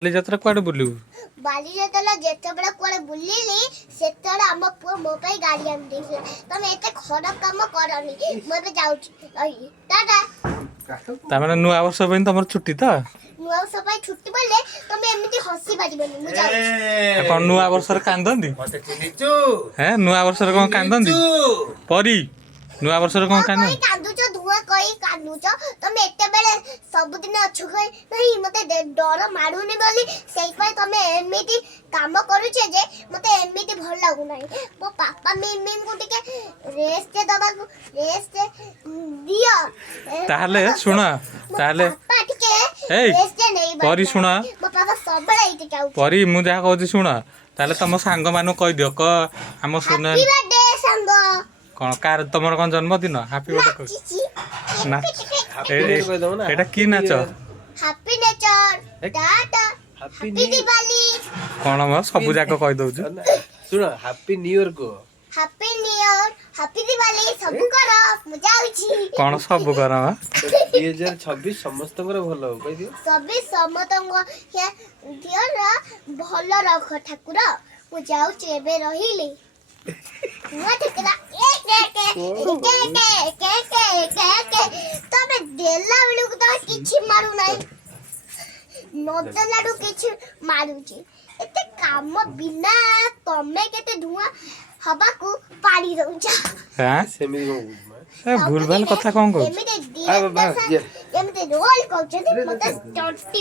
बालीजात्रा कुआडे बुलिबु बालीजात्रा जेतेबेले कुआडे बुलिली सेतेबेले हम पुओ मो पई गाड़ी आन देले तमे एते खराब काम करनी म एबे जाउची टाटा ता माने नुआ वर्ष पई तमर छुट्टी त नुआ वर्ष पई छुट्टी बोले तमे एमिति हसी बाजिबनी मु जाउची कोन नुआ वर्ष रे कांदंदी मते चिनिचु हैं नुआ वर्ष रे कोन कांदंदी परी नुआ वर्ष रे कोन कांदन कांदुचो धुआ कई कांदुचो तमे एते बेले सब दिन अछु कई नहीं मते डर मारुनी बोली सेई पई तमे एमिति काम करूछे जे मते एमिति भल लागु नाही मो पापा मिम को टिके रेस्ट दबा को रेस्ट दियो ताहले सुना ताहले पापा टिके ए रेस्ट नहीं परी सुना मो पापा सबले इते जाउ परी मु जा कहू सुना ताहले तम सांग मानु कह दियो क हम सुना हैप्पी बर्थडे संग कोन कार तमर कोन जन्मदिन हैप्पी बर्थडे ना एटा की नाच happy nature tata happy Diwali कोन म सब जाक कह दउ सुन हैप्पी न्यू ईयर को happy new year happy Diwali सब करो मजा आउची कोन सब कर 2026 समस्तଙ୍କର ଭଲ हो कहि दियो सभी समतंग हे दियरा भल रख ठाकुर मु जाउची एबे रहिली मुआ ठेकला तमे देला बेलु तो किछि मारू नाही नदेलाडू किछि मारूची एते काम बिना तमे केते धुआ हवा को पाड़ी दउचा हैं सेमी को ए भूल भाल कथा कोन कहू एमिते रोल कहउछे मते टट्टी